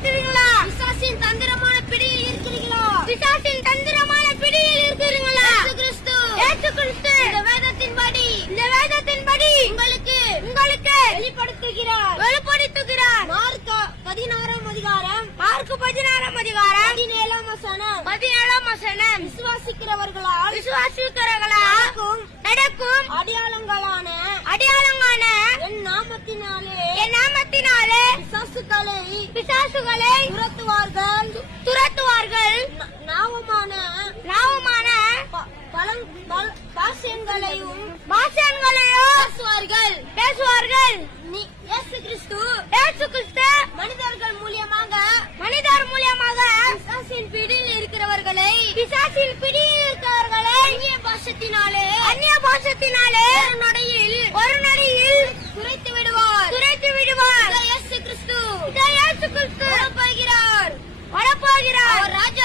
இருக்கிறீங்களா? பிசாசின் தந்திரமான பிடியில் இருக்கிறீங்களா? பிசாசின் தந்திரமான பிடியில் இருக்கிறீங்களா? இயேசு கிறிஸ்து இந்த வேதத்தின்படி உங்களுக்கு வெளிப்படுத்துகிறார். மார்க் 16ஆம் அதிகாரம் 17ஆம் வசனம் விசுவாசிக்கிறவர்களால் நடக்கும் அடையாளங்களான என் நாமத்தினாலே பிசாசுகளை துரத்துவார்கள். நாவமான பாஷைகளையும் பேசுவார்கள். இயேசு கிறிஸ்து மனிதர் மூலியமாக பிசாசின் பிடியில் இருக்கிறவர்களை அந்நிய பாஷத்தினாலே ஒரு நொடியில் குறைத்து விடுவார். இயேசு கிறிஸ்து வரப்போகிறார். அவர் ராஜ்ய